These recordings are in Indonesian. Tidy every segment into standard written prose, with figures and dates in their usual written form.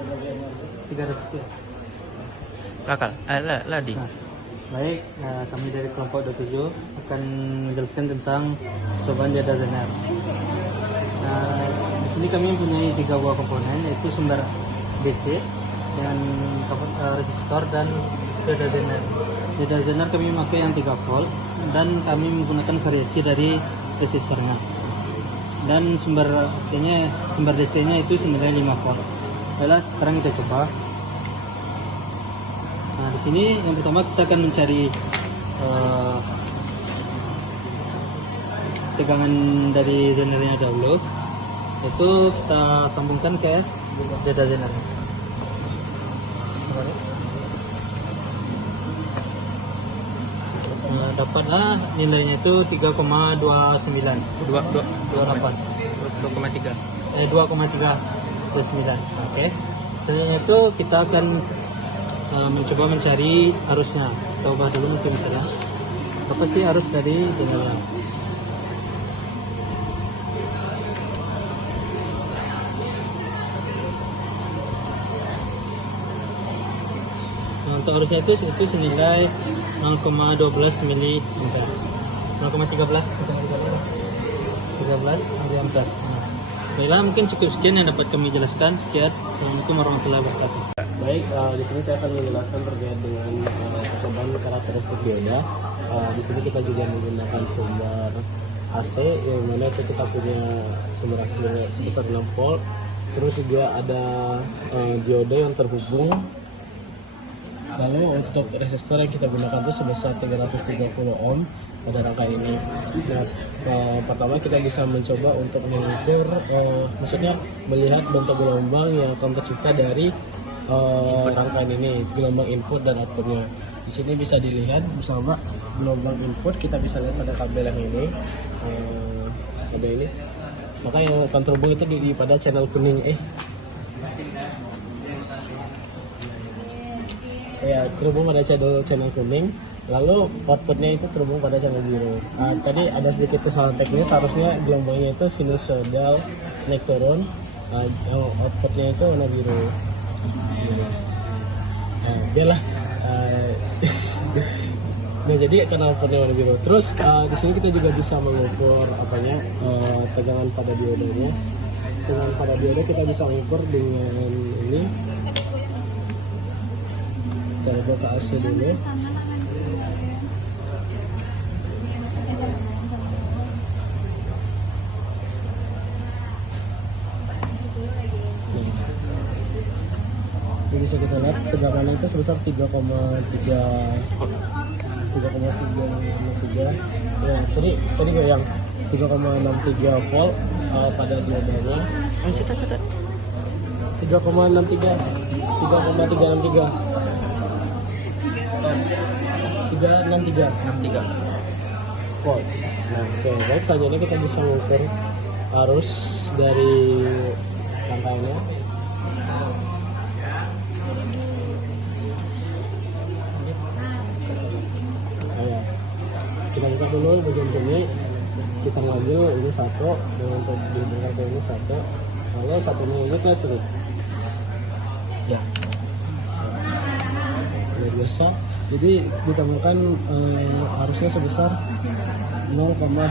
300 ya. Lakal, Ladi. Nah, baik, kami dari kelompok 27 akan menjelaskan tentang percobaan data zener. Nah, di sini kami mempunyai 3 buah komponen, yaitu sumber DC dengan resistor dan data zener. Data zener kami memakai yang 3 volt dan kami menggunakan variasi dari resistornya. Dan sumber DC-nya itu senilai 5 volt. Baiklah, sekarang kita coba. Nah, di sini yang pertama kita akan mencari tegangan dari zenernya dahulu, yaitu kita sambungkan ke data zener. Nah, dapatlah nilainya itu 3,29 2,8 2,3. 2,39. Oke. Selanjutnya itu kita akan mencoba mencari arusnya. Kita ubah dulu mungkin misalnya. Apa sih arus dari zenernya? Nah, untuk arusnya itu senilai 0,12 mA. 0,13 mA. Baiklah, mungkin cukup sekian yang dapat kami jelaskan. Sekian. Assalamualaikum warahmatullahi wabarakatuh. Baik, di sini saya akan menjelaskan terkait dengan percobaan karakteristik dioda. Di sini kita juga menggunakan sumber AC, yang mana itu kita punya sumber AC sebesar 6 volt. Terus juga ada dioda yang terhubung. Lalu untuk resistor yang kita gunakan itu sebesar 330 ohm pada rangka ini. Nah, pertama kita bisa mencoba untuk mengukur, maksudnya melihat bentuk gelombang yang akan tercipta dari rangkaian ini, gelombang input dan outputnya. Di sini bisa dilihat bersama gelombang input, kita bisa lihat pada kabel yang ini, kabel ini. Maka yang akan terhubung itu pada channel kuning. Ya, terhubung pada channel kuning. Lalu outputnya itu terhubung pada channel biru. Tadi ada sedikit kesalahan teknis, harusnya gelombangnya itu sinusoidal naik turun. Outputnya itu warna biru. Biarlah. Nah, jadi karena outputnya warna biru. Terus di sini kita juga bisa mengukur tegangan pada diodanya. Tegangan pada dioda kita bisa ukur dengan ini. Kita coba ke AC dulu. Ini bisa kita lihat tegangannya itu sebesar 3,3. Ya, tadi yang 3,63 volt pada diodanya. 3,63 volt. Nah, oke, baik, selanjutnya kita bisa mengukur arus dari rangkaiannya. Kita buka dulu bagian sini, kita ngambil ini satu, dan untuk dibongkar ke ini satu, lalu satunya ini ke sini. Ya, luar biasa. Jadi ditemukan arusnya sebesar 0,21 mA.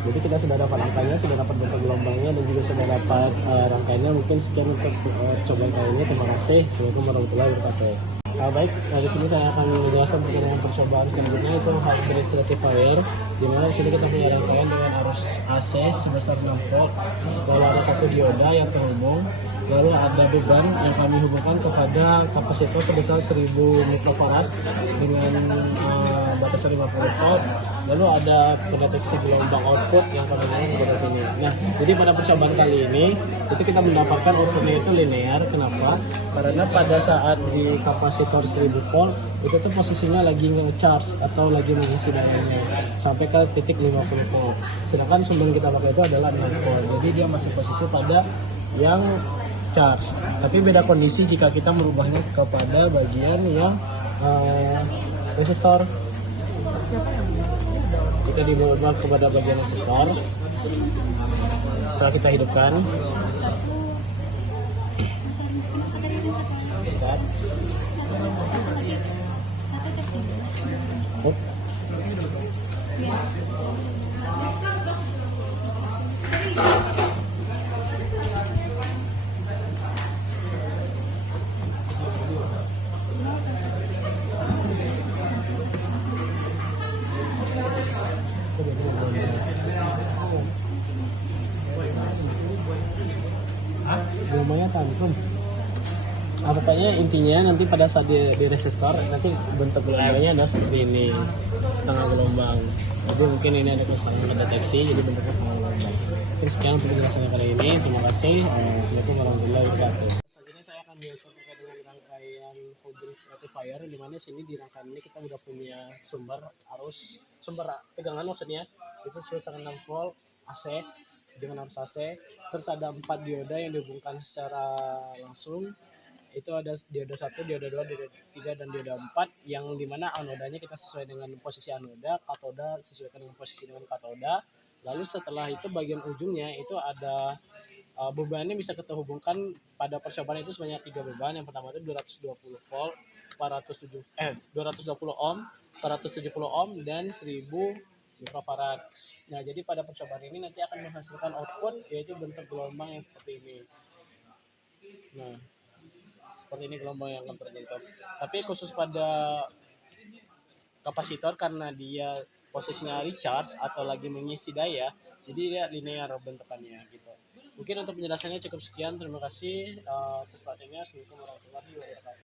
Jadi kita sudah dapat angkanya, sudah dapat bentuk gelombangnya, dan juga sudah dapat rangkaiannya. Mungkin sekian untuk cobaan kali ini. Terima kasih. Assalamualaikum warahmatullahi wabarakatuh. Baik, di sini saya akan menjelaskan dengan percobaan selanjutnya, itu hybrid rectifier, di mana di sini kita punya rangkaian dengan arus AC sebesar 6 volt, lalu ada satu dioda yang terhubung, lalu ada beban yang kami hubungkan kepada kapasitor sebesar 1000 mikrofarad dengan batasan 50 volt. Lalu ada pendeteksi gelombang output yang kami gunakan di sini. Nah, jadi pada percobaan kali ini itu kita mendapatkan outputnya itu linear. Kenapa? Karena pada saat di kapasitor 1000 volt itu tuh posisinya lagi nge-charge atau lagi mengisi dayanya sampai ke titik 50 volt. Sedangkan sumber yang kita pakai itu adalah 6 volt. Jadi dia masih posisi pada yang charge. Tapi beda kondisi jika kita merubahnya kepada bagian yang resistor. Jika dibawa kepada bagian resistor, setelah kita hidupkan, lihat. Oh, lumayan tantrum. Nah, pokoknya intinya nanti pada saat di resistor nanti bentuk gelombangnya ada seperti ini, setengah gelombang. Jadi mungkin ini ada kesalahan deteksi, jadi bentuknya setengah gelombang. Terus sekian untuk penjelasannya kali ini. Terima kasih. Assalamualaikum warahmatullahi wabarakatuh. Selanjutnya saya akan menjelaskan terkait dengan rangkaian whole bridge rectifier, di mana sini di rangkaian ini kita udah punya sumber arus, sumber tegangan maksudnya itu sebesar 6 volt AC dengan arus AC. Terus ada 4 dioda yang dihubungkan secara langsung. Itu ada dioda 1, dioda 2, dioda 3, dan dioda 4 yang dimana anodanya kita sesuai dengan posisi anoda, katoda sesuaikan dengan posisi dengan katoda. Lalu setelah itu bagian ujungnya itu ada bebannya bisa kita hubungkan pada percobaan itu sebanyak 3 beban. Yang pertama itu 220 volt, 220 ohm, 470 ohm, dan 1000 mikrofarad. Nah, jadi pada percobaan ini nanti akan menghasilkan output yaitu bentuk gelombang yang seperti ini. Nah, seperti ini gelombang yang akan terbentuk. Tapi khusus pada kapasitor karena dia posisinya recharge atau lagi mengisi daya, jadi dia linear bentukannya gitu. Mungkin untuk penjelasannya cukup sekian. Terima kasih atas perhatiannya. Assalamualaikum warahmatullahi wabarakatuh.